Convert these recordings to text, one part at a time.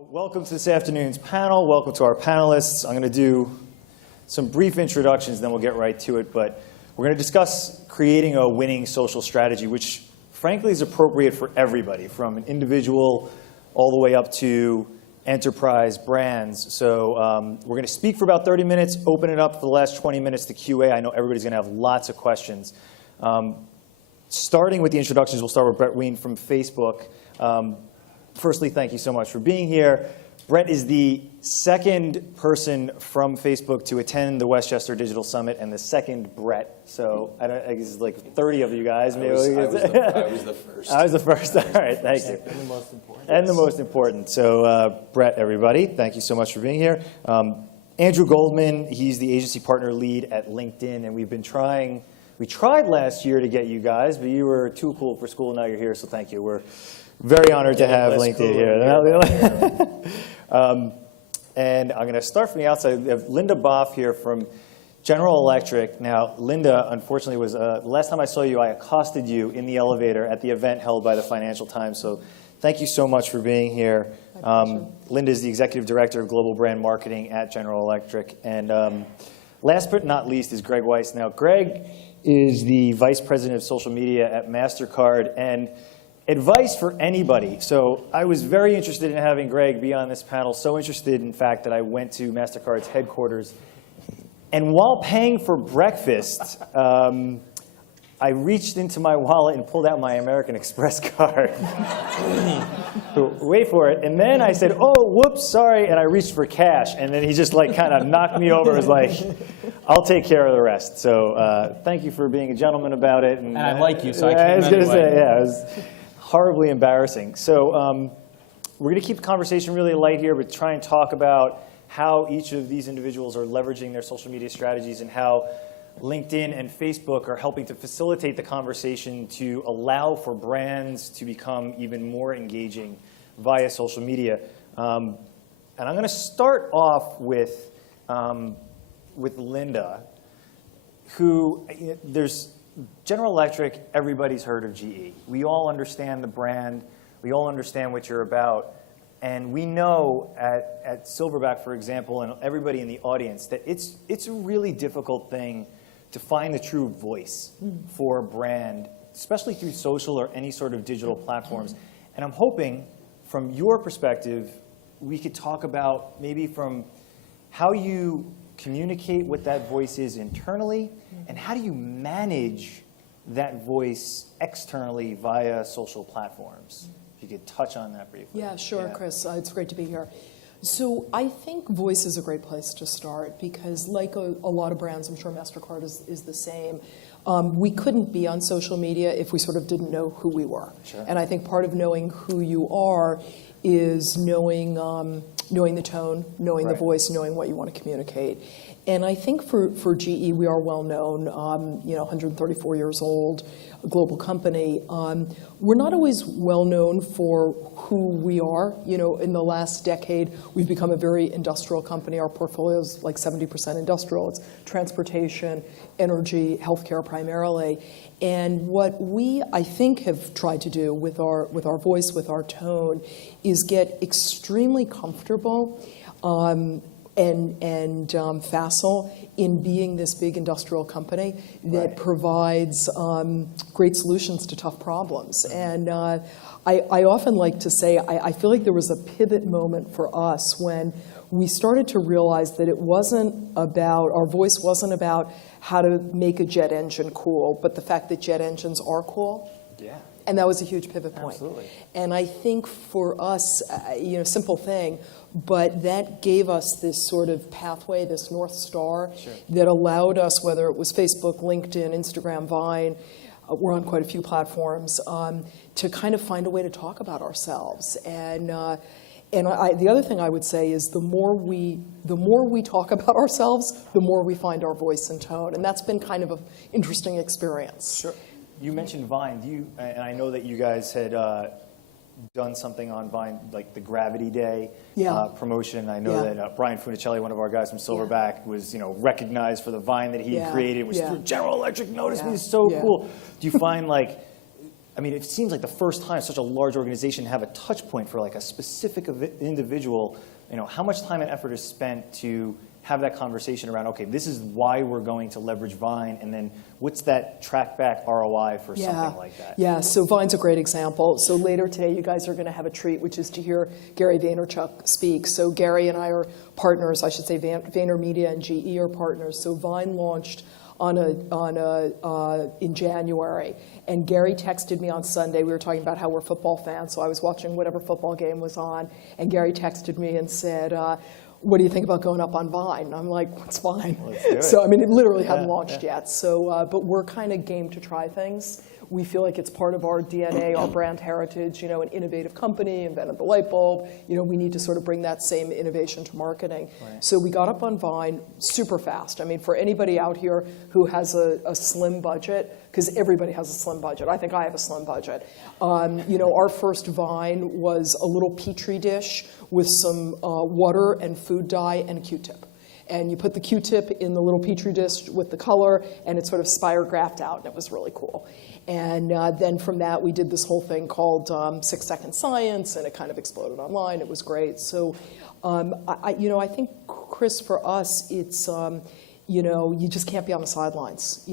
Welcome to this afternoon's panel. Welcome to our panelists. I'm going to do some brief introductions, then we'll get right to it. But we're going to discuss creating a winning social strategy, which frankly is appropriate for everybody, from an individual all the way up to enterprise brands. So we're going to speak for about 30 minutes, open it up for the last 20 minutes to QA. I know everybody's going to have lots of questions. Starting with the introductions, we'll start with Brett Ween from Facebook. Firstly, thank you so much for being here. Brett is the second person from Facebook to attend the Westchester Digital Summit, and the second Brett. So I guess it's like 30 of you guys. I was the first. I was the first. All right, thank you. And the most important. And the most important. So Brett, everybody, thank you so much for being here. Andrew Goldman, he's the agency partner lead at LinkedIn, and we've been trying. We tried last year to get you guys, but you were too cool for school. Now you're here, so thank you. We're very honored to have LinkedIn here. And I'm going to start from the outside. We have Linda Boff here from General Electric. Now, Linda, unfortunately, was the last time I saw you, I accosted you in the elevator at the event held by the Financial Times. So thank you so much for being here. Linda is the executive director of global brand marketing at General Electric. And last but not least is Greg Weiss. Now, Greg is the vice president of social media at MasterCard. And advice for anybody. So I was very interested in having Greg be on this panel, so interested, in fact, that I went to MasterCard's headquarters. And while paying for breakfast, I reached into my wallet and pulled out my American Express card. Wait for it. And then I said, oh, whoops, sorry, and I reached for cash. And then he just like kind of knocked me over and was like, I'll take care of the rest. So thank you for being a gentleman about it. And I like you, so I came I was going to anyway. say, yeah, it was horribly embarrassing. So we're going to keep the conversation really light here, but try and talk about how each of these individuals are leveraging their social media strategies and how LinkedIn and Facebook are helping to facilitate the conversation to allow for brands to become even more engaging via social media. And I'm going to start off with Linda, who there's General Electric, everybody's heard of GE. We all understand the brand. We all understand what you're about. And we know at Silverback, for example, and everybody in the audience, that it's a really difficult thing to find the true voice for a brand, especially through social or any sort of digital platforms. And I'm hoping, from your perspective, we could talk about maybe from how you communicate what that voice is internally, and how do you manage that voice externally via social platforms? If you could touch on that briefly. Yeah, sure, Chris. It's great to be here. So I think voice is a great place to start because, like a lot of brands, I'm sure MasterCard is the same. We couldn't be on social media if we sort of didn't know who we were. Sure. And I think part of knowing who you are is knowing the tone, knowing the voice, knowing what you want to communicate. And I think for GE, we are well known, 134 years old, a global company. We're not always well known for who we are. In the last decade, we've become a very industrial company. Our portfolio is like 70% industrial. It's transportation, energy, healthcare primarily. And what we, I think, have tried to do with our voice, with our tone, is get extremely comfortable and facile in being this big industrial company that provides great solutions to tough problems. And I often like to say, I feel like there was a pivot moment for us when we started to realize that it wasn't about, our voice wasn't about how to make a jet engine cool, but the fact that jet engines are cool. Yeah. And that was a huge pivot point. Absolutely. And I think for us, simple thing, but that gave us this sort of pathway, this North Star, that allowed us, whether it was Facebook, LinkedIn, Instagram, Vine, we're on quite a few platforms, to kind of find a way to talk about ourselves. And the other thing I would say is the more we talk about ourselves, the more we find our voice and tone. And that's been kind of an interesting experience. Sure. You mentioned Vine. And I know that you guys had done something on Vine, like the Gravity Day promotion. I know that Brian Funicelli, one of our guys from Silverback, was recognized for the Vine that he created, which General Electric noticed me. It's so cool. Do you find I mean, it seems like the first time such a large organization have a touch point for like a specific individual, how much time and effort is spent to have that conversation around, okay, this is why we're going to leverage Vine, and then what's that track back ROI for something like that? Yeah, so Vine's a great example. So later today, you guys are going to have a treat, which is to hear Gary Vaynerchuk speak. So Gary and I are partners, I should say VaynerMedia and GE are partners. So Vine launched in January, and Gary texted me on Sunday. We were talking about how we're football fans, so I was watching whatever football game was on, and Gary texted me and said, what do you think about going up on Vine? And I'm like, what's Vine? Let's do it. So, I mean, it literally hadn't launched yet. So, but we're kind of game to try things. We feel like it's part of our DNA, our brand heritage, an innovative company, invented the light bulb. We need to sort of bring that same innovation to marketing. Right. So we got up on Vine super fast. I mean, for anybody out here who has a slim budget, because everybody has a slim budget. I think I have a slim budget. Our first Vine was a little Petri dish with some water and food dye and a Q-tip. And you put the Q-tip in the little Petri dish with the color, and it sort of spirographed out, and it was really cool. And then from that, we did this whole thing called 6 Second Science, and it kind of exploded online. It was great. So, I think, Chris, for us, it's you just can't be on the sidelines.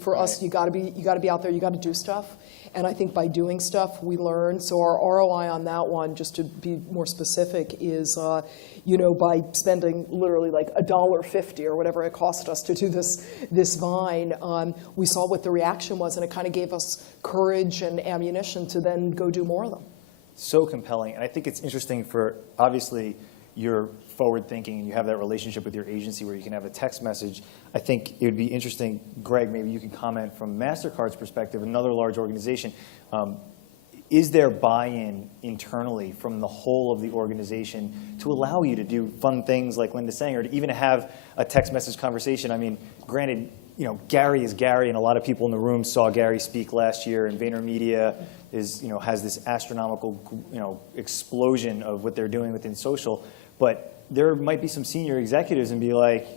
For us, you got to be out there. You got to do stuff. And I think by doing stuff, we learn. So our ROI on that one, just to be more specific, is by spending literally like $1.50 or whatever it cost us to do this Vine, we saw what the reaction was, and it kind of gave us courage and ammunition to then go do more of them. So compelling. And I think it's interesting for, obviously, you're forward thinking and you have that relationship with your agency where you can have a text message. I think it would be interesting, Greg, maybe you can comment from MasterCards' perspective, another large organization. Is there buy-in internally from the whole of the organization to allow you to do fun things like Linda's saying, or to even have a text message conversation? I mean, granted, Gary is Gary, and a lot of people in the room saw Gary speak last year, and VaynerMedia has this astronomical, explosion of what they're doing within social. But there might be some senior executives and be like,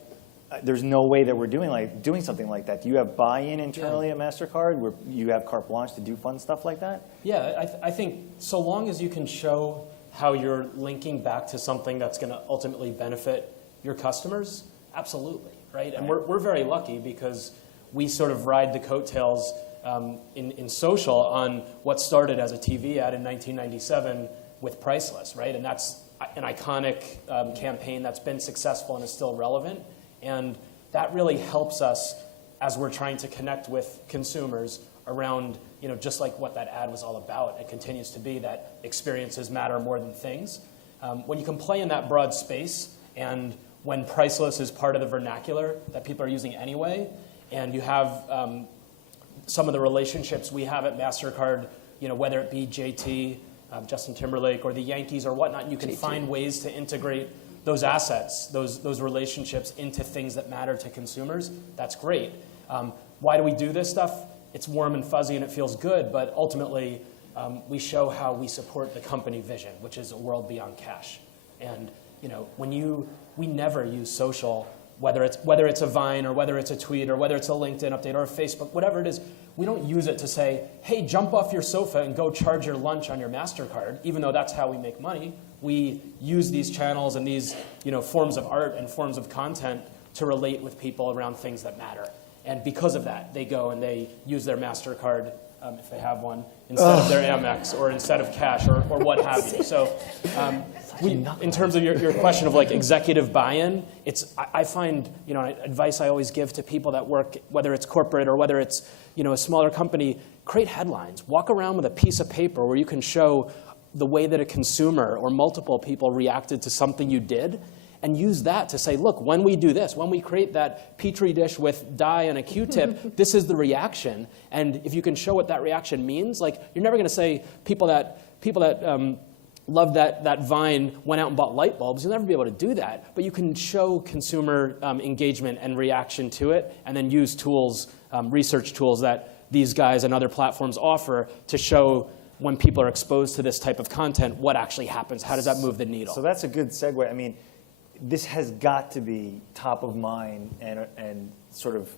there's no way that we're doing something like that. Do you have buy-in internally at MasterCard where you have carte blanche to do fun stuff like that? Yeah, I think so long as you can show how you're linking back to something that's going to ultimately benefit your customers, absolutely, right? And we're very lucky because we sort of ride the coattails in social on what started as a TV ad in 1997 with Priceless, right? And that's an iconic campaign that's been successful and is still relevant. And that really helps us as we're trying to connect with consumers around, just like what that ad was all about. It continues to be that experiences matter more than things. When you can play in that broad space, and when Priceless is part of the vernacular that people are using anyway, and you have some of the relationships we have at MasterCard, whether it be JT, Justin Timberlake, or the Yankees or whatnot, you can find ways to integrate those assets, those relationships into things that matter to consumers. That's great. Why do we do this stuff? It's warm and fuzzy and it feels good, but ultimately we show how we support the company vision, which is a world beyond cash. And we never use social, whether it's a Vine or whether it's a tweet or whether it's a LinkedIn update or a Facebook, whatever it is, we don't use it to say, hey, jump off your sofa and go charge your lunch on your MasterCard, even though that's how we make money. We use these channels and these forms of art and forms of content to relate with people around things that matter. And because of that, they go and they use their MasterCard, if they have one, instead of their Amex or instead of cash or what have you. So in terms of your question of like executive buy-in, I find advice I always give to people that work, whether it's corporate or whether it's a smaller company, create headlines. Walk around with a piece of paper where you can show the way that a consumer or multiple people reacted to something you did, and use that to say, look, when we do this, when we create that Petri dish with dye and a Q-tip, this is the reaction. And if you can show what that reaction means, like you're never going to say people that love that Vine went out and bought light bulbs. You'll never be able to do that. But you can show consumer engagement and reaction to it, and then use tools, research tools that these guys and other platforms offer to show when people are exposed to this type of content, what actually happens. How does that move the needle? So that's a good segue. I mean, this has got to be top of mind and sort of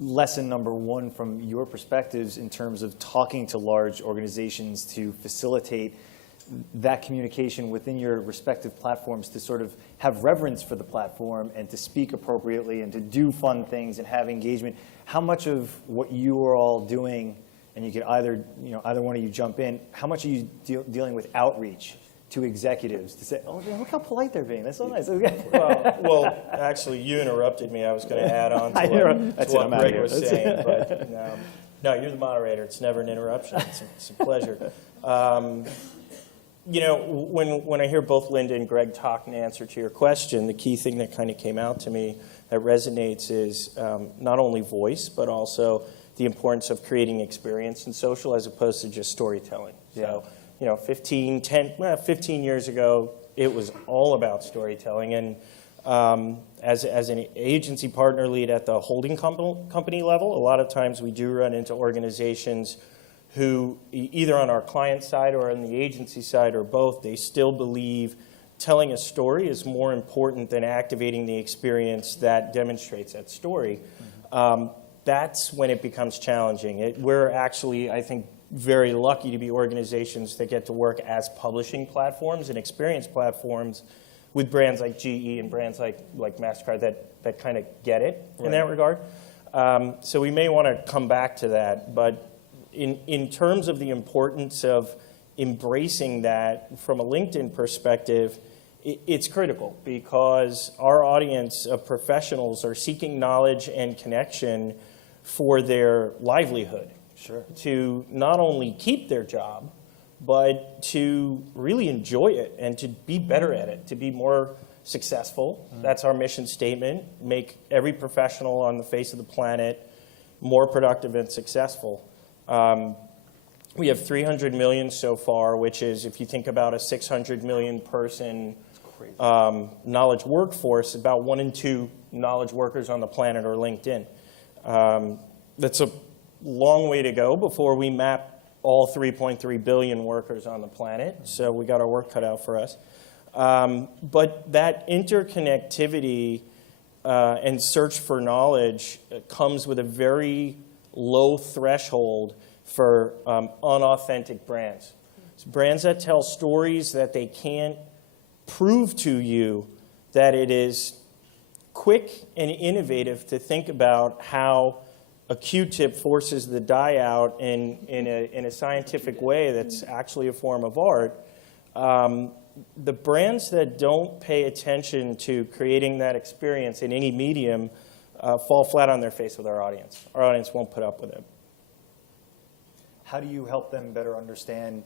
lesson number one from your perspectives in terms of talking to large organizations to facilitate that communication within your respective platforms, to sort of have reverence for the platform and to speak appropriately and to do fun things and have engagement? How much of what you are all doing, and you could either one of you jump in, how much are you dealing with outreach to executives to say, oh, look how polite they're being. That's so nice. Well, actually, you interrupted me. I was going to add on to what Greg was saying. But no, you're the moderator. It's never an interruption. It's a pleasure. When I hear both Linda and Greg talk in answer to your question, the key thing that kind of came out to me that resonates is not only voice, but also the importance of creating experience in social as opposed to just storytelling. Yeah. So, 15 years ago, it was all about storytelling. And as an agency partner lead at the holding company level, a lot of times we do run into organizations who, either on our client side or on the agency side or both, they still believe telling a story is more important than activating the experience that demonstrates that story. Mm-hmm. That's when it becomes challenging. We're actually, I think, very lucky to be organizations that get to work as publishing platforms and experience platforms with brands like GE and brands like MasterCard that kind of get it in that regard. So we may want to come back to that. But in terms of the importance of embracing that from a LinkedIn perspective, it's critical because our audience of professionals are seeking knowledge and connection for their livelihood. Sure. To not only keep their job, but to really enjoy it and to be better at it, to be more successful. Mm. That's our mission statement, make every professional on the face of the planet more productive and successful. We have 300 million so far, which is, if you think about a 600 million person knowledge workforce, about 1 in 2 knowledge workers on the planet are LinkedIn. That's a long way to go before we map all 3.3 billion workers on the planet, so we got our work cut out for us. But that interconnectivity and search for knowledge comes with a very low threshold for unauthentic brands. It's brands that tell stories that they can't prove to you that it is quick and innovative to think about how a Q-tip forces the dye out in a scientific way that's actually a form of art. The brands that don't pay attention to creating that experience in any medium fall flat on their face with our audience. Our audience won't put up with it. How do you help them better understand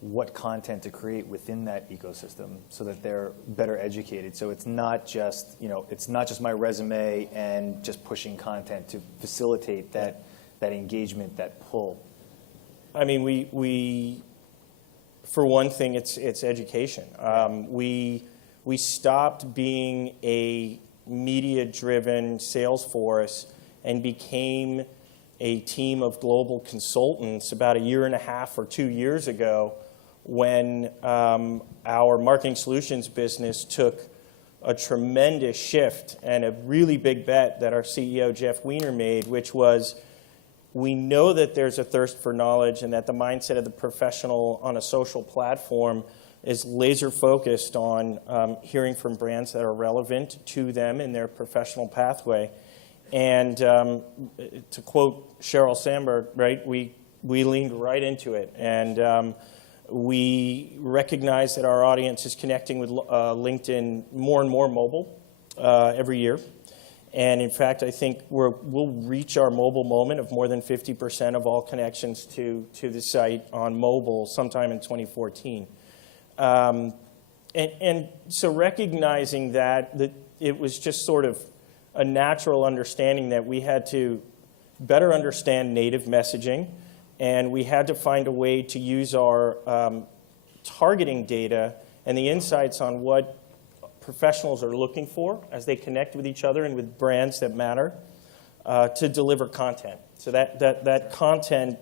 what content to create within that ecosystem so that they're better educated? So it's not just, it's not just my resume and just pushing content to facilitate that engagement, that pull. I mean, we for one thing, it's education. We stopped being a media-driven sales force and became a team of global consultants about 1.5 or 2 years ago when our marketing solutions business took a tremendous shift and a really big bet that our CEO, Jeff Weiner, made, which was we know that there's a thirst for knowledge and that the mindset of the professional on a social platform is laser focused on hearing from brands that are relevant to them in their professional pathway. And to quote Sheryl Sandberg, right, we leaned right into it. And we recognize that our audience is connecting with LinkedIn more and more mobile every year. And in fact, I think we'll reach our mobile moment of more than 50% of all connections to the site on mobile sometime in 2014. And so recognizing that it was just sort of a natural understanding that we had to better understand native messaging, and we had to find a way to use our targeting data and the insights on what professionals are looking for as they connect with each other and with brands that matter to deliver content. So that content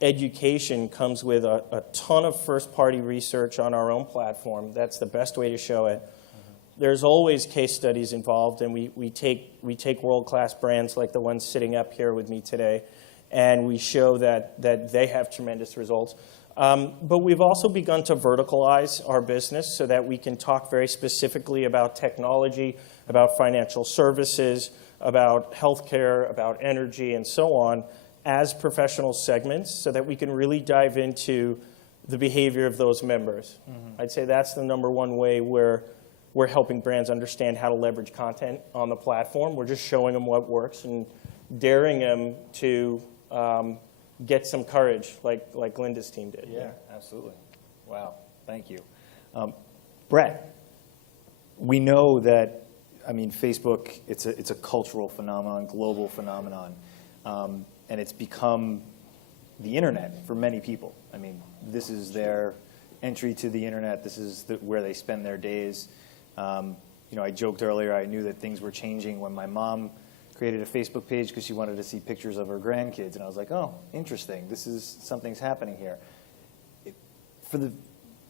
education comes with a ton of first-party research on our own platform. That's the best way to show it. there's always case studies involved, and we take world-class brands like the ones sitting up here with me today, and we show that they have tremendous results. But we've also begun to verticalize our business so that we can talk very specifically about technology, about financial services, about healthcare, about energy, and so on, as professional segments, so that we can really dive into the behavior of those members. I'd say that's the number one way where we're helping brands understand how to leverage content on the platform. We're just showing them what works and daring them to get some courage, like Linda's team did. Yeah, absolutely. Wow, thank you. Brett, we know that, I mean, Facebook, it's a cultural phenomenon, global phenomenon, and it's become the internet for many people. I mean, this is their entry to the internet. This is where they spend their days. You know, I joked earlier, I knew that things were changing when my mom created a Facebook page because she wanted to see pictures of her grandkids. And I was like, oh, interesting. Something's happening here. For the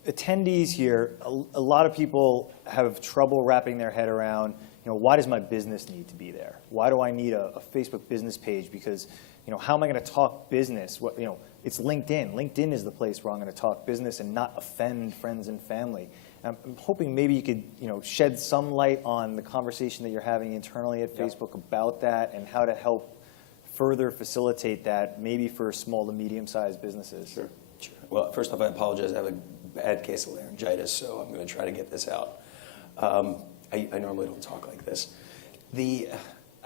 attendees here, a lot of people have trouble wrapping their head around, you know, why does my business need to be there? Why do I need a Facebook business page? Because, you know, how am I going to talk business? You know, it's LinkedIn. LinkedIn is the place where I'm going to talk business and not offend friends and family. I'm hoping maybe you could, you know, shed some light on the conversation that you're having internally at Facebook about that and how to help further facilitate that, maybe for small to medium-sized businesses. Sure. Well, first off, I apologize. I have a bad case of laryngitis, so I'm going to try to get this out. I normally don't talk like this.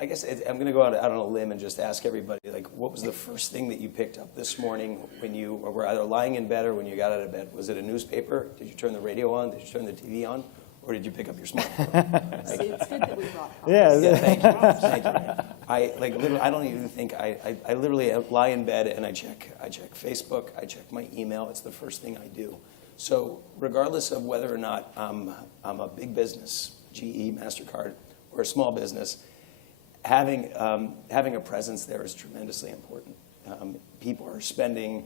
I guess I'm going to go out on a limb and just ask everybody, like, what was the first thing that you picked up this morning when you were either lying in bed or when you got out of bed? Was it a newspaper? Did you turn the radio on? Did you turn the TV on? Or did you pick up your smartphone? See, it's good that we brought coffee. Yeah. Thank you. Thank you. Literally, I don't even think, I literally lie in bed and I check Facebook, I check my email. It's the first thing I do. So regardless of whether or not I'm a big business, GE, MasterCard, or a small business, having a presence there is tremendously important. People are spending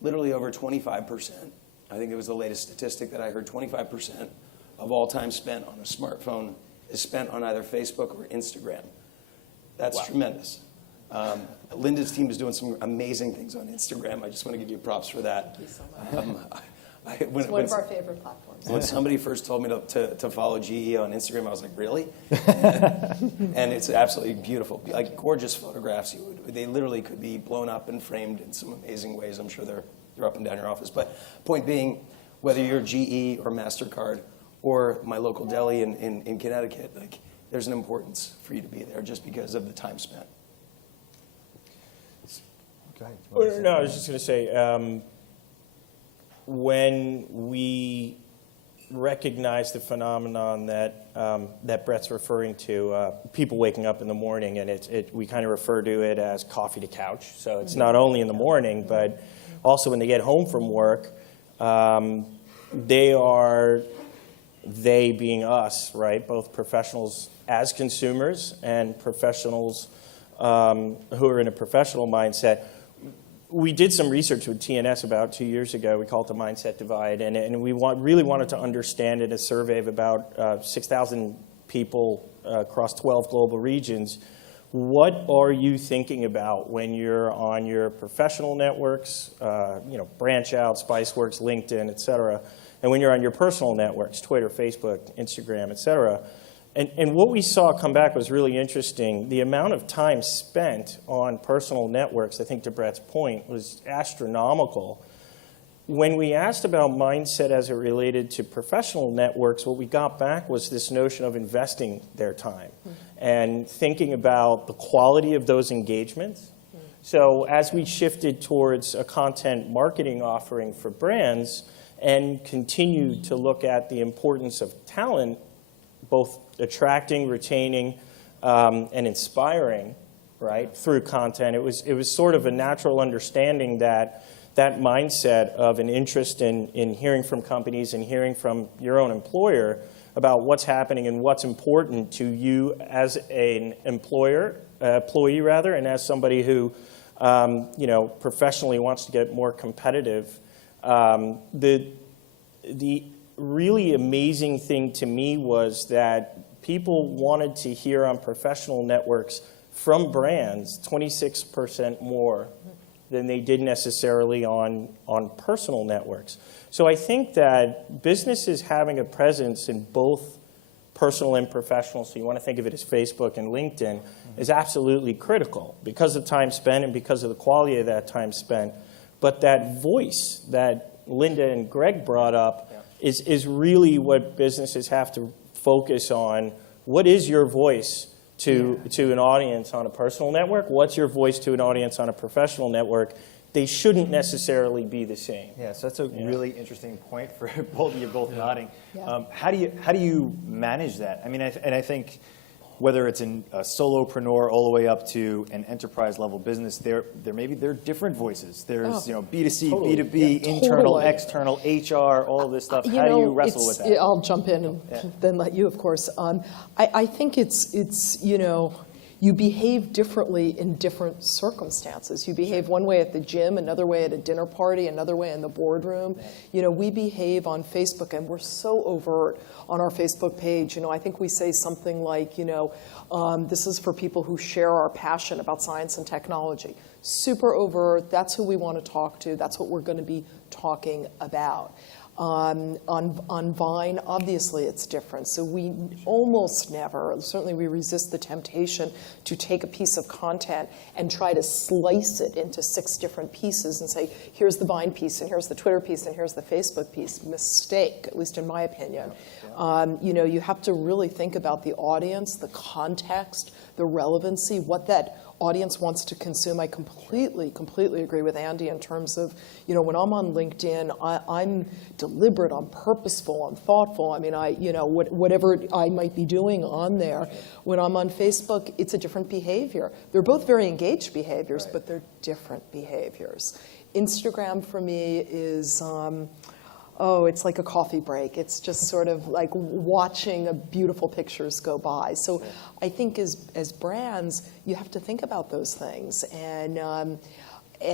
literally over 25%. I think it was the latest statistic that I heard, 25% of all time spent on a smartphone is spent on either Facebook or Instagram. That's tremendous. Linda's team is doing some amazing things on Instagram. I just want to give you props for that. Thank you so much. It's one of our favorite platforms. When somebody first told me to follow GE on Instagram, I was like, really? And it's absolutely beautiful. Like gorgeous photographs. They literally could be blown up and framed in some amazing ways. I'm sure they're up and down your office. But point being, whether you're GE or MasterCard or my local deli in Connecticut, like there's an importance for you to be there just because of the time spent. Go ahead. No, I was just going to say, when we recognize the phenomenon that Brett's referring to, people waking up in the morning, and we kind of refer to it as coffee to couch. So it's not only in the morning, but also when they get home from work, they being us, right? Both professionals as consumers and professionals who are in a professional mindset. We did some research with TNS about 2 years ago. We call it the Mindset Divide, and we really wanted to understand in a survey of about 6,000 people across 12 global regions, what are you thinking about when you're on your professional networks, Branch Out, Spiceworks, LinkedIn, et cetera, and when you're on your personal networks, Twitter, Facebook, Instagram, et cetera. And what we saw come back was really interesting. The amount of time spent on personal networks, I think to Brett's point, was astronomical. When we asked about mindset as it related to professional networks, what we got back was this notion of investing their time and thinking about the quality of those engagements. So as we shifted towards a content marketing offering for brands and continued to look at the importance of talent, both attracting, retaining, and inspiring, right, through content, it was sort of a natural understanding that mindset of an interest in hearing from companies and hearing from your own employer about what's happening and what's important to you as an employee rather, and as somebody who professionally wants to get more competitive. The really amazing thing to me was that people wanted to hear on professional networks from brands 26% more than they did necessarily on personal networks. So I think that businesses having a presence in both personal and professional, so you want to think of it as Facebook and LinkedIn, is absolutely critical because of time spent and because of the quality of that time spent. But that voice that Linda and Greg brought up is really what businesses have to focus on. What is your voice to an audience on a personal network? What's your voice to an audience on a professional network? They shouldn't necessarily be the same. Yeah, so that's a really interesting point for both of you, both nodding. Yeah. How do you manage that? I mean, I think whether it's in a solopreneur all the way up to an enterprise level business, there are different voices. There's B2C, Totally. B2B, internal, Totally. external, HR, all of this stuff. How do you wrestle with that? I'll jump in and then let you, of course. I think it's you behave differently in different circumstances. You behave one way at the gym, another way at a dinner party, another way in the boardroom. We behave on Facebook, and we're so overt on our Facebook page. I think we say something like, this is for people who share our passion about science and technology. Super overt. That's who we want to talk to. That's what we're going to be talking about. On Vine, obviously it's different. So we almost never, certainly we resist the temptation to take a piece of content and try to slice it into 6 different pieces and say, here's the Vine piece, and here's the Twitter piece, and here's the Facebook piece. Mistake, at least in my opinion. You have to really think about the audience, the context, the relevancy, what that audience wants to consume. I completely agree with Andy in terms of, when I'm on LinkedIn, I'm deliberate, I'm purposeful, I'm thoughtful. I mean, whatever I might be doing on there. When I'm on Facebook, it's a different behavior. They're both very engaged behaviors, but they're different behaviors. Instagram for me is, it's like a coffee break. It's just sort of like watching beautiful pictures go by. So I think as brands, you have to think about those things. And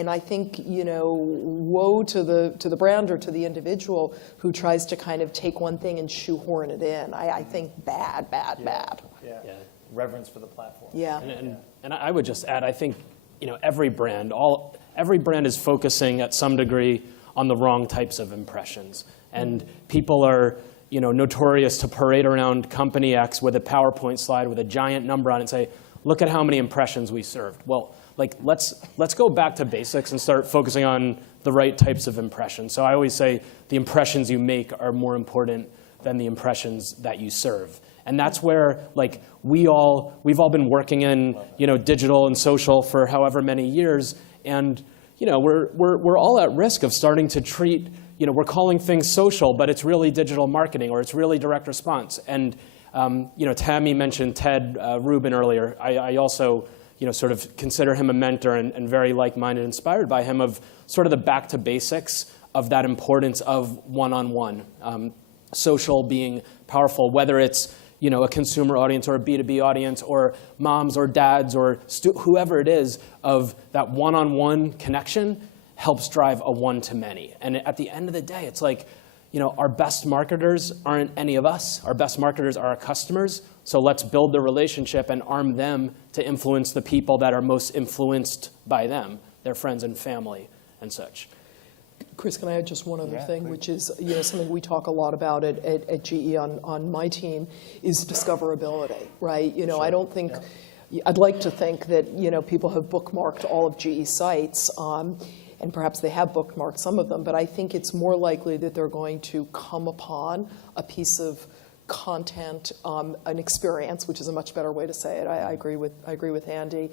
I think, woe to the brand or to the individual who tries to kind of take one thing and shoehorn it in. I think bad. Yeah. Reverence for the platform. Yeah. And I would just add, I think, every brand is focusing at some degree on the wrong types of impressions. And people are, notorious to parade around company X with a PowerPoint slide with a giant number on it and say, look at how many impressions we served. Well, let's go back to basics and start focusing on the right types of impressions. So I always say the impressions you make are more important than the impressions that you serve. And that's where we've all been working in digital and social for however many years, and we're all at risk of starting to treat, we're calling things social, but it's really digital marketing or it's really direct response. And Tammy mentioned Ted Rubin earlier. I also sort of consider him a mentor and very like-minded, inspired by him, of sort of the back to basics of that importance of one-on-one. Social being powerful, whether it's a consumer audience or a B2B audience or moms or dads or whoever it is, of that one-on-one connection helps drive a one-to-many. And at the end of the day, it's like, our best marketers aren't any of us. Our best marketers are our customers. So let's build the relationship and arm them to influence the people that are most influenced by them, their friends and family and such. Chris, can I add just one other thing, please. which is something we talk a lot about at GE on my team, is discoverability, right? I don't think, I'd like to think that people have bookmarked all of GE sites, and perhaps they have bookmarked some of them, but I think it's more likely that they're going to come upon a piece of content, an experience, which is a much better way to say it. I agree with Andy.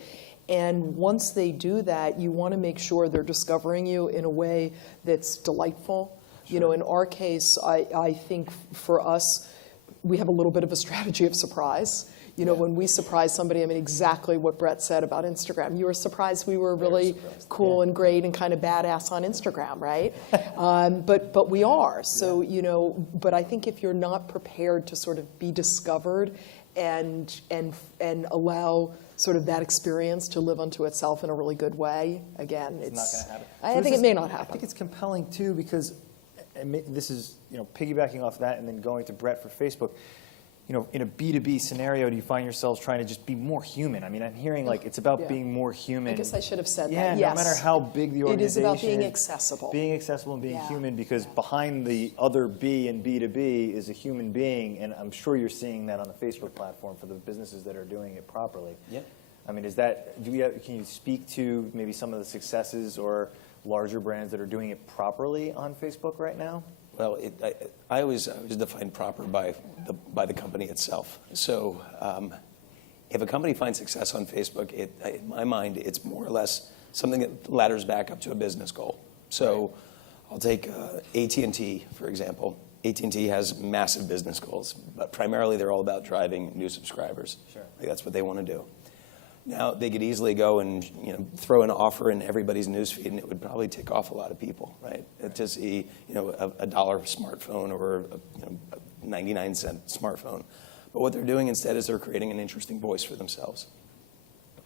And once they do that, you want to make sure they're discovering you in a way that's delightful. Sure. In our case, I think for us, we have a little bit of a strategy of surprise. When we surprise somebody, exactly what Brett said about Instagram. You were surprised we were really cool and great and kind of badass on Instagram, right? But we are. So, but I think if you're not prepared to sort of be discovered and allow sort of that experience to live unto itself in a really good way, again, It's not going to happen. I think it may not happen. I think it's compelling too because, this is, piggybacking off that and then going to Brett for Facebook, in a B2B scenario, do you find yourselves trying to just be more human? I mean, I'm hearing like it's about Yeah. being more human. I guess I should have said Yeah, that. Yes. no matter how big the It organization is about being accessible. Being accessible and being Yeah. human, because behind the other B in B2B is a human being, and I'm sure you're seeing that on the Facebook platform for the businesses that are doing it properly. Yeah. I mean, can you speak to maybe some of the successes or larger brands that are doing it properly on Facebook right now? Well, I always define proper by the company itself. So if a company finds success on Facebook, in my mind, it's more or less something that ladders back up to a business goal. So I'll take AT&T, for example. AT&T has massive business goals, but primarily they're all about driving new subscribers. Sure. Like that's what they want to do. Now, they could easily go and throw an offer in everybody's newsfeed, and it would probably tick off a lot of people, right? To see a dollar smartphone or a 99-cent smartphone. But what they're doing instead is they're creating an interesting voice for themselves.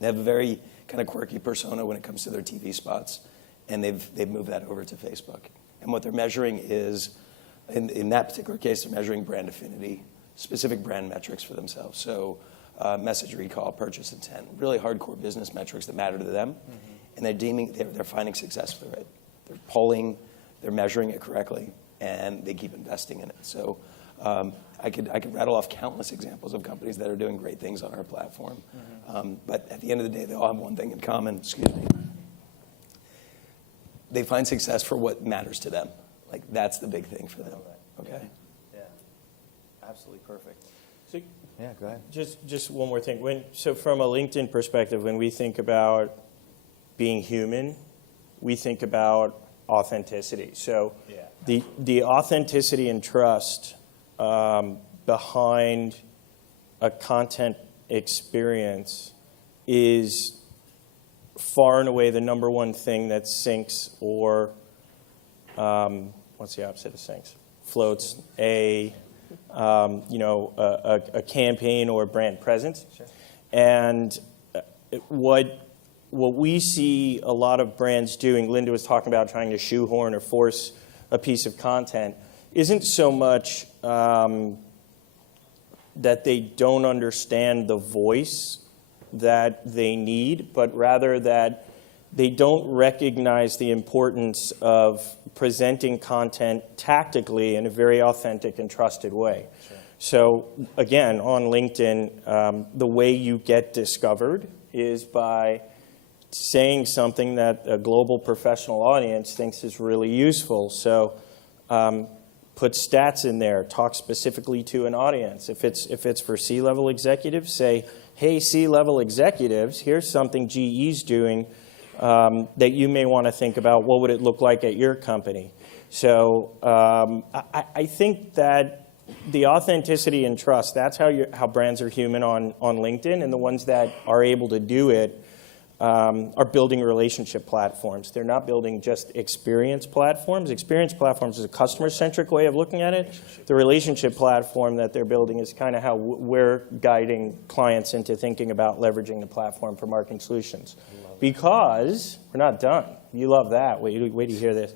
They have a very kind of quirky persona when it comes to their TV spots, and they've moved that over to Facebook. And what they're measuring is, in that particular case, they're measuring brand affinity, specific brand metrics for themselves. So message recall, purchase intent, really hardcore business metrics that matter to them, and they're finding success through it. They're polling, they're measuring it correctly, and they keep investing in it. So I could rattle off countless examples of companies that are doing great things on our platform, but at the end of the day, they all have one thing in common. Excuse me. They find success for what matters to them. Like that's the big thing for them. Okay. Yeah. Absolutely perfect. So Yeah, go ahead. just one more thing. So from a LinkedIn perspective, when we think about being human, we think about authenticity. So the authenticity and trust behind a content experience is far and away the number one thing that syncs or, what's the opposite of syncs? Floats a campaign or brand presence. Sure. And what we see a lot of brands doing, Linda was talking about trying to shoehorn or force a piece of content, isn't so much that they don't understand the voice that they need, but rather that they don't recognize the importance of presenting content tactically in a very authentic and trusted way. Sure. So again, on LinkedIn, the way you get discovered is by saying something that a global professional audience thinks is really useful. So put stats in there, talk specifically to an audience. If it's for C-level executives, say, hey, C-level executives, here's something GE's doing that you may want to think about. What would it look like at your company? So I think that the authenticity and trust, that's how brands are human on LinkedIn, and the ones that are able to do it are building relationship platforms. They're not building just experience platforms. Experience platforms is a customer-centric way of looking at it. The relationship platform that they're building is kind of how we're guiding clients into thinking about leveraging the platform for marketing solutions. Because we're not done. You love that. Wait till you hear this.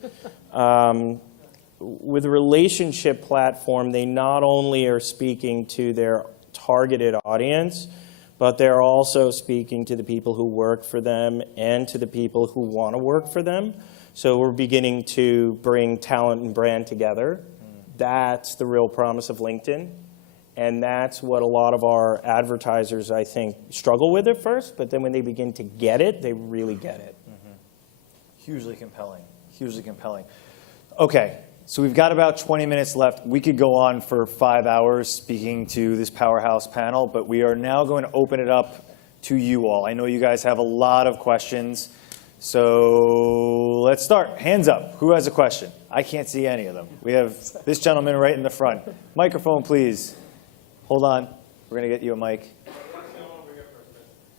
With a relationship platform, they not only are speaking to their targeted audience, but they're also speaking to the people who work for them and to the people who want to work for them. So we're beginning to bring talent and brand together. That's the real promise of LinkedIn. And that's what a lot of our advertisers, I think, struggle with at first. But then when they begin to get it, they really get it. Hugely compelling. Hugely compelling. Okay. So we've got about 20 minutes left. We could go on for 5 hours speaking to this powerhouse panel, but we are now going to open it up to you all. I know you guys have a lot of questions, so let's start. Hands up. Who has a question? I can't see any of them. We have this gentleman right in the front. Microphone, please. Hold on. We're going to get you a mic.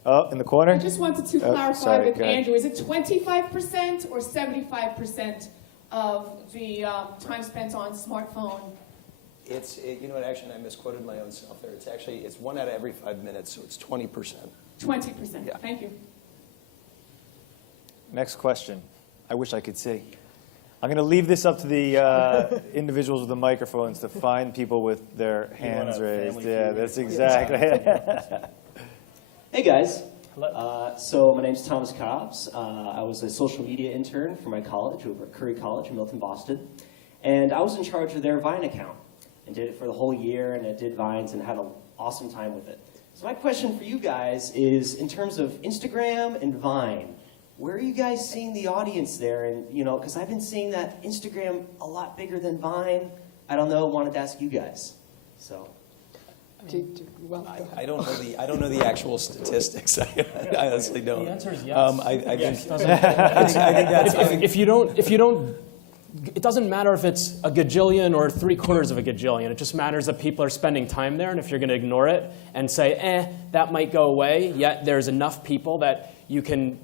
Oh, in the corner? I just wanted to clarify sorry, with Andrew. Is it 25% or 75% of the time spent on smartphone? You know what, actually, I misquoted my own self there. It's 1 out of every 5 minutes, so it's 20%. 20%. Yeah. Thank you. Next question. I wish I could see. I'm going to leave this up to the individuals with the microphones to find people with their hands want a raised. family Yeah, feud. that's exactly. Hey guys. So my name's Thomas Cobbs. I was a social media intern for my college over at Curry College in Milton, Boston. And I was in charge of their Vine account and did it for the whole year, and I did Vines and had an awesome time with it. So my question for you guys is, in terms of Instagram and Vine, where are you guys seeing the audience there? And, you know, because I've been seeing that Instagram a lot bigger than Vine. I don't know, wanted to ask you guys. So. Well, I don't know the actual statistics. I honestly don't. The answer is yes. I Yes, think if you don't, it doesn't matter if it's a gajillion or 3/4 of a gajillion. It just matters that people are spending time there, and if you're going to ignore it and say, that might go away, yet there's enough people that you can,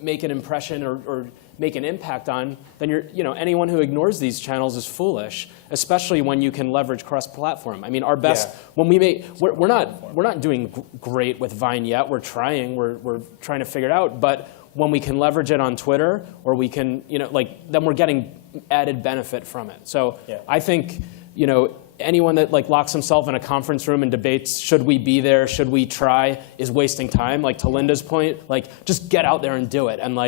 make an impression or make an impact on, then anyone who ignores these channels is foolish, especially when you can leverage cross-platform. I mean, our best, when we make, we're not doing great with Vine yet. We're trying to figure it out, but when we can leverage it on Twitter, or we can, then we're getting added benefit from it. So I think, anyone that locks himself in a conference room and debates, should we be there, should we try, is wasting time. To Linda's point, just get out there and do it. And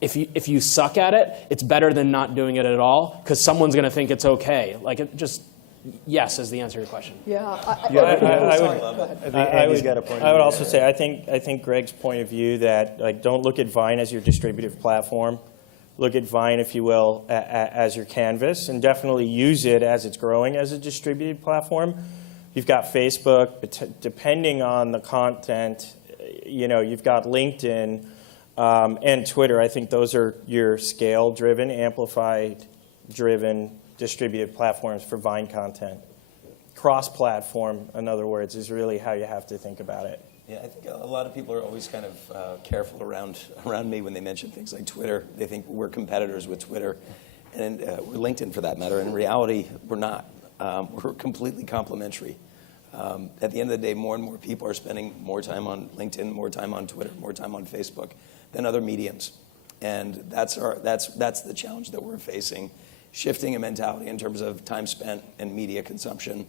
if you suck at it, it's better than not doing it at all, because someone's going to think it's okay. Yes is the answer to your question. I would also say, I think Greg's point of view that don't look at Vine as your distributive platform. Look at Vine, if you will, as your canvas, and definitely use it as it's growing as a distributed platform. You've got Facebook, but depending on the content, you've got LinkedIn and Twitter. I think those are your scale-driven, amplified-driven distributed platforms for Vine content. Cross-platform, in other words, is really how you have to think about it. Yeah, I think a lot of people are always kind of careful around me when they mention things like Twitter. They think we're competitors with Twitter, and we're LinkedIn for that matter. In reality, we're not. We're completely complementary. At the end of the day, more and more people are spending more time on LinkedIn, more time on Twitter, more time on Facebook than other mediums, and that's the challenge that we're facing, shifting a mentality in terms of time spent and media consumption,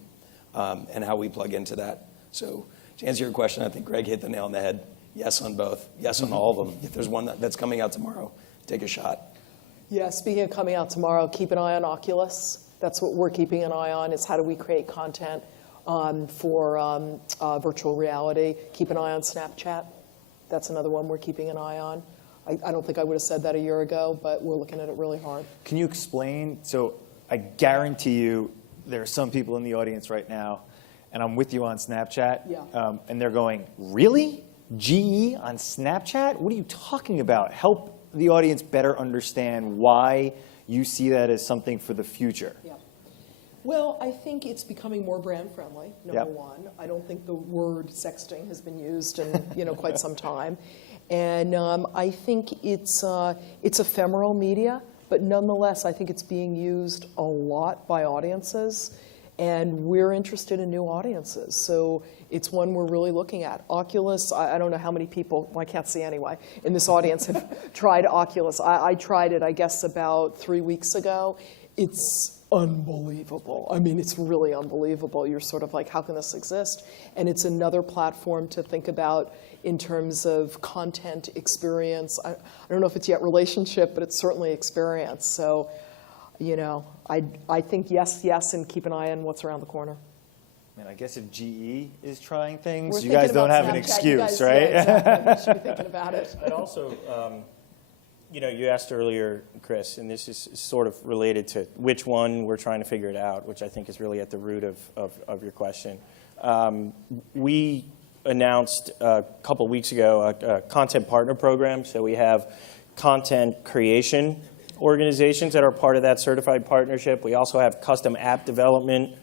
and how we plug into that. So, to answer your question, I think Greg hit the nail on the head. Yes on both. Yes on all of them. If there's one that's coming out tomorrow, take a shot. Yeah, speaking of coming out tomorrow, keep an eye on Oculus. That's what we're keeping an eye on, is how do we create content for virtual reality. Keep an eye on Snapchat. That's another one we're keeping an eye on. I don't think I would have said that a year ago, but we're looking at it really hard. Can you explain? So I guarantee you there are some people in the audience right now, and I'm with you on Snapchat, and they're going, really? GE on Snapchat? What are you talking about? Help the audience better understand why you see that as something for the future. Yeah. Well, I think it's becoming more brand friendly, number one. I don't think the word sexting has been used in quite some time. And I think it's ephemeral media, but nonetheless, I think it's being used a lot by audiences. And we're interested in new audiences. So it's one we're really looking at. Oculus, I don't know how many people, well, I can't see anyway, in this audience have tried Oculus. I tried it, I guess, about 3 weeks ago. It's unbelievable. I mean, it's really unbelievable. You're sort of like, how can this exist? And it's another platform to think about in terms of content experience. I don't know if it's yet relationship, but it's certainly experience. So, I think yes, and keep an eye on what's around the corner. And I guess if GE is trying things, We're you guys thinking don't about have an Snapchat. excuse, You guys, right? Yeah, exactly. You should be thinking about it. But also, you asked earlier, Chris, and this is sort of related to which one we're trying to figure it out, which I think is really at the root of your question. We announced a couple weeks ago a content partner program. So we have content creation organizations that are part of that certified partnership. We also have custom app development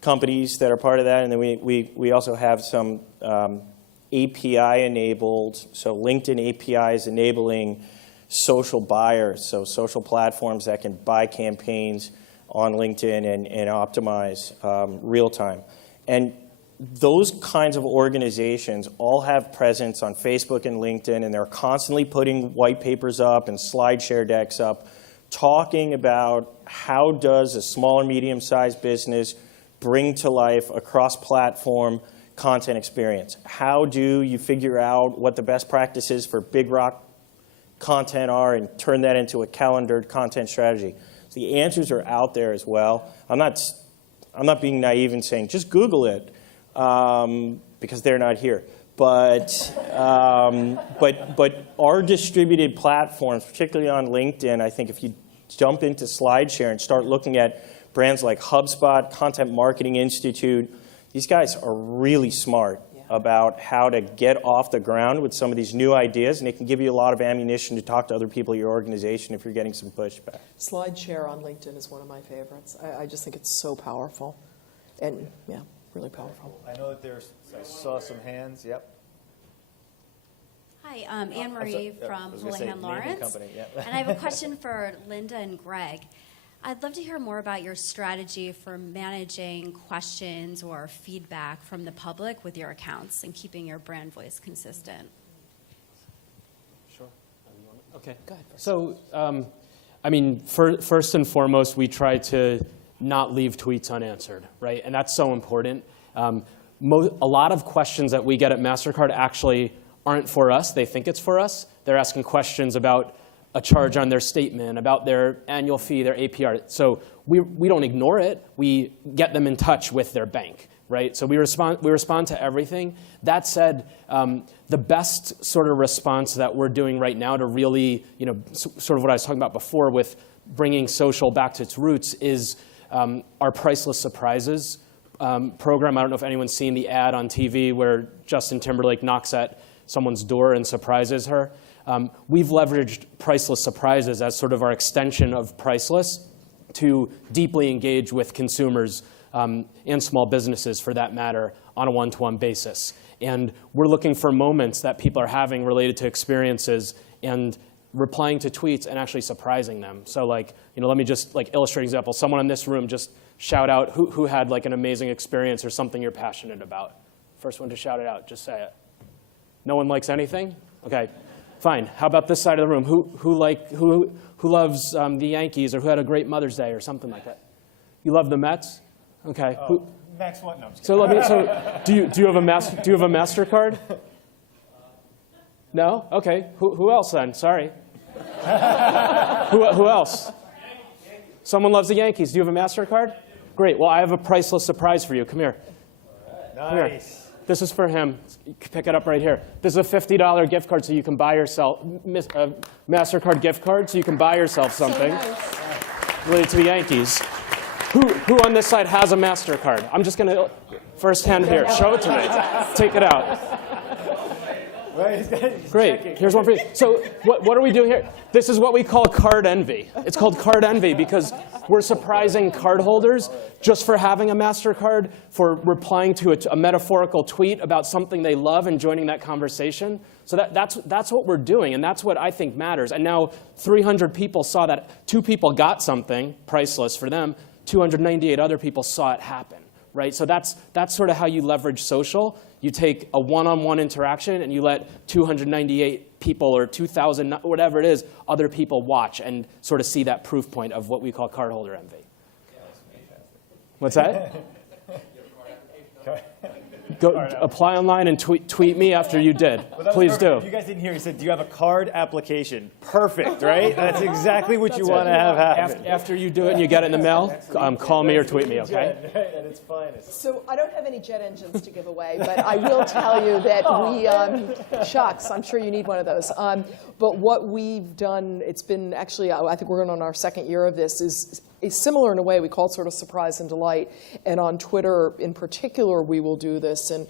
companies that are part of that. And then we also have some API-enabled, so LinkedIn APIs enabling social buyers, so social platforms that can buy campaigns on LinkedIn and optimize real time. And those kinds of organizations all have presence on Facebook and LinkedIn, and they're constantly putting white papers up and slide share decks up talking about how does a small and medium-sized business bring to life a cross-platform content experience. How do you figure out what the best practices for big rock content are and turn that into a calendared content strategy? So the answers are out there as well. I'm not being naive and saying just Google it because they're not here. But our distributed platforms, particularly on LinkedIn, I think if you jump into SlideShare and start looking at brands like HubSpot, Content Marketing Institute, these guys are really smart about how to get off the ground with some of these new ideas, and it can give you a lot of ammunition to talk to other people in your organization if you're getting some pushback. SlideShare on LinkedIn is one of my favorites. I just think it's so powerful. And yeah, really powerful. I know that I saw some hands, yep. Hi, Anne Marie from Houlihan Lawrence. And I have a question for Linda and Greg. I'd love to hear more about your strategy for managing questions or feedback from the public with your accounts and keeping your brand voice consistent. Sure. Okay. Go ahead. So, I mean, first and foremost, we try to not leave tweets unanswered, right? And that's so important. A lot of questions that we get at MasterCard actually aren't for us. They think it's for us. They're asking questions about a charge on their statement, about their annual fee, their APR. So we don't ignore it. We get them in touch with their bank, right? So we respond to everything. That said, the best sort of response that we're doing right now to really, sort of what I was talking about before with bringing social back to its roots is our Priceless Surprises program. I don't know if anyone's seen the ad on TV where Justin Timberlake knocks at someone's door and surprises her. We've leveraged Priceless Surprises as sort of our extension of Priceless to deeply engage with consumers and small businesses, for that matter, on a one-to-one basis. And we're looking for moments that people are having related to experiences and replying to tweets and actually surprising them. So let me just illustrate an example. Someone in this room just shout out who had an amazing experience or something you're passionate about. First one to shout it out, just say it. No one likes anything? Okay. Fine. How about this side of the room? Who loves the Yankees, or who had a great Mother's Day or something like that? You love the Mets? Okay. Max what? No, I'm just So do you have a MasterCard? No? Okay. Who else then? Sorry. Who else? Someone loves the Yankees. Do you have a MasterCard? Great. Well, I have a priceless surprise for you. Come here. Nice. Come here. This is for him. Pick it up right here. This is a $50 gift card so you can buy yourself, a MasterCard gift card so you can buy yourself something related to the Yankees. Who on this side has a MasterCard? I'm just going to, first hand here, show it to me. Take it out. Great. Here's one for you. So what are we doing here? This is what we call card envy. It's called card envy because we're surprising cardholders just for having a MasterCard, for replying to a metaphorical tweet about something they love and joining that conversation. So that's what we're doing, and that's what I think matters. And now 300 people saw that. 2 people got something priceless for them. 298 other people saw it happen. Right? So that's sort of how you leverage social. You take a one-on-one interaction and you let 298 people or 2,000, whatever it is, other people watch and sort of see that proof point of what we call cardholder envy. What's that? Go apply online and tweet me after you did. Please do. If you guys didn't hear, he said, do you have a card application? Perfect, right? That's exactly what you want to have happen. After you do it and you get it in the mail, call me or tweet me, okay? At its finest. So I don't have any jet engines to give away, but I will tell you that we, shucks, I'm sure you need one of those. But what we've done, it's been actually, I think we're going on our 2nd year of this, is similar in a way. We call it sort of surprise and delight. And on Twitter in particular, we will do this. And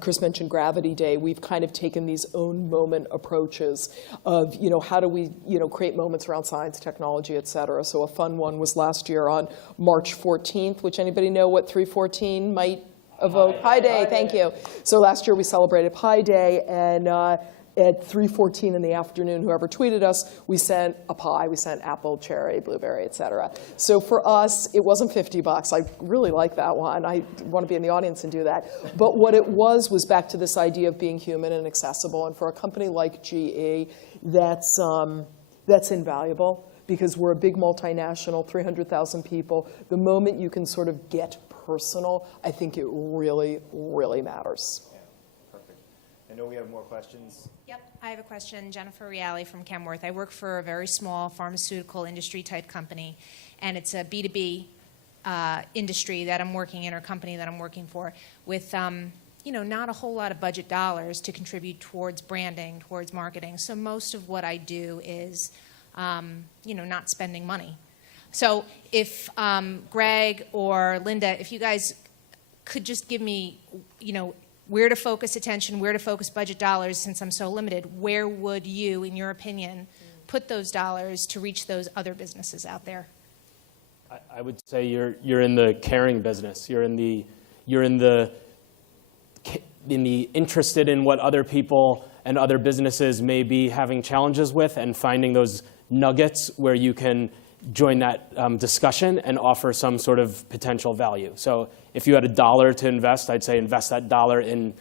Chris mentioned Gravity Day. We've kind of taken these own moment approaches of, how do we, create moments around science, technology, et cetera. So a fun one was last year on March 14th, which anybody know what 314 might evoke? Pi Day, thank you. So last year we celebrated Pi Day, and at 3:14 in the afternoon, whoever tweeted us, we sent a pie. We sent apple, cherry, blueberry, et cetera. So for us, it wasn't $50. I really like that one. I want to be in the audience and do that. But what it was back to this idea of being human and accessible. And for a company like GE, that's invaluable. because we're a big multinational, 300,000 people. The moment you can sort of get personal, I think it really, really matters. Yeah, perfect. I know we have more questions. Yep, I have a question. Jennifer Reale from Kenworth. I work for a very small pharmaceutical industry type company, and it's a B2B industry that I'm working in, or company that I'm working for, with not a whole lot of budget dollars to contribute towards branding, towards marketing. So most of what I do is, not spending money. So if Greg or Linda, if you guys could just give me, where to focus attention, where to focus budget dollars, since I'm so limited, where would you, in your opinion, put those dollars to reach those other businesses out there? I would say you're in the caring business. You're in the interested in what other people and other businesses may be having challenges with, and finding those nuggets where you can join that discussion and offer some sort of potential value. So if you had $1 to invest, I'd say invest that dollar in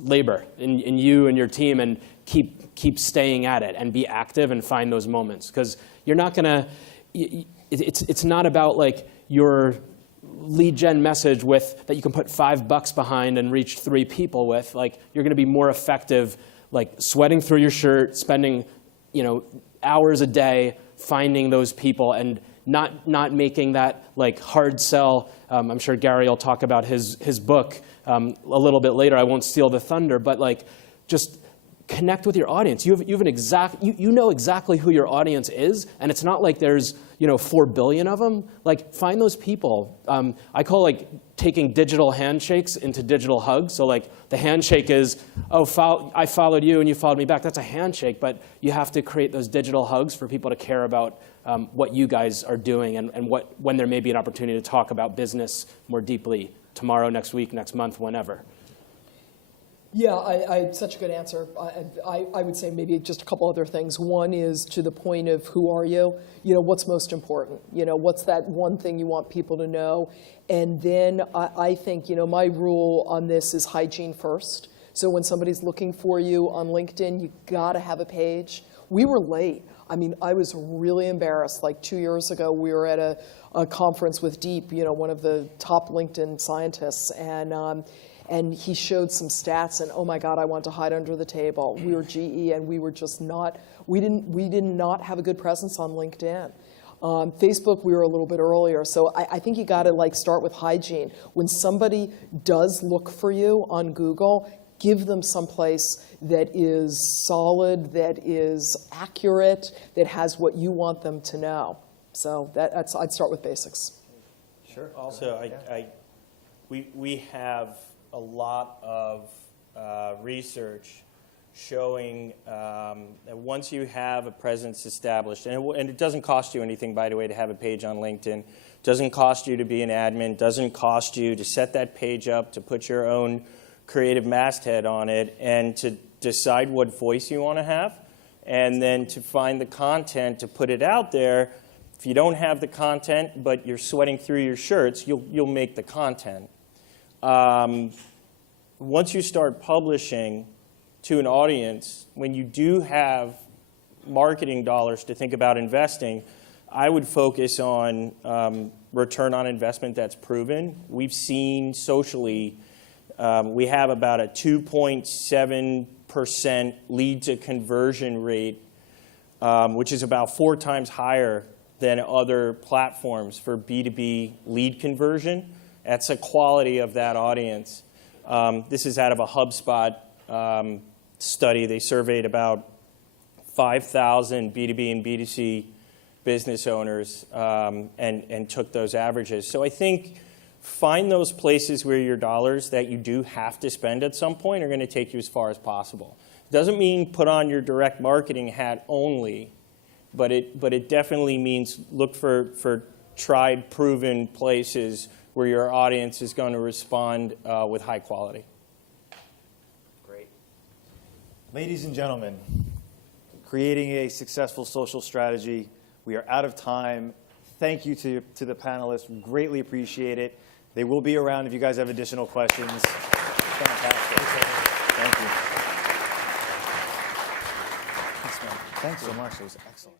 labor, in you and your team, and keep staying at it and be active and find those moments. Because you're not gonna, it's not about like your lead gen message that you can put $5 behind and reach 3 people with. Like, you're gonna be more effective, like sweating through your shirt, spending hours a day finding those people, and not making that like hard sell. I'm sure Gary will talk about his book a little bit later. I won't steal the thunder, but like just connect with your audience. You know exactly who your audience is, and it's not like there's 4 billion of them. Like, find those people. I call like taking digital handshakes into digital hugs. So like the handshake is, I followed you and you followed me back. That's a handshake, but you have to create those digital hugs for people to care about what you guys are doing, and when there may be an opportunity to talk about business more deeply tomorrow, next week, next month, whenever. Yeah, such a good answer. I would say maybe just a couple other things. One is to the point of who are you? What's most important? What's that one thing you want people to know? And then I think, my rule on this is hygiene first. So when somebody's looking for you on LinkedIn, you gotta have a page. We were late. I mean, I was really embarrassed. Like 2 years ago, we were at a conference with Deep, one of the top LinkedIn scientists, and he showed some stats, and oh my God, I want to hide under the table. We were GE, and we were just not, we did not have a good presence on LinkedIn. Facebook, we were a little bit earlier. So I think you gotta like start with hygiene. When somebody does look for you on Google, give them someplace that is solid, that is accurate, that has what you want them to know. So I'd start with basics. Sure. Also, we have a lot of research showing that once you have a presence established, and it doesn't cost you anything, by the way, to have a page on LinkedIn. Doesn't cost you to be an admin. Doesn't cost you to set that page up, to put your own creative masthead on it, and to decide what voice you want to have, and then to find the content to put it out there. If you don't have the content, but you're sweating through your shirts, you'll make the content. Once you start publishing to an audience, when you do have marketing dollars to think about investing, I would focus on return on investment that's proven. We've seen socially, we have about a 2.7% lead to conversion rate, which is about 4 times higher than other platforms for B2B lead conversion. That's the quality of that audience. This is out of a HubSpot study. They surveyed about 5,000 B2B and B2C business owners and took those averages. So I think find those places where your dollars that you do have to spend at some point are going to take you as far as possible. Doesn't mean put on your direct marketing hat only, but it definitely means look for tried, proven places where your audience is going to respond with high quality. Great. Ladies and gentlemen, creating a successful social strategy. We are out of time. Thank you to the panelists. Greatly appreciate it. They will be around if you guys have additional questions. Fantastic. Thank you. Thanks, man. Thanks so much. It was excellent.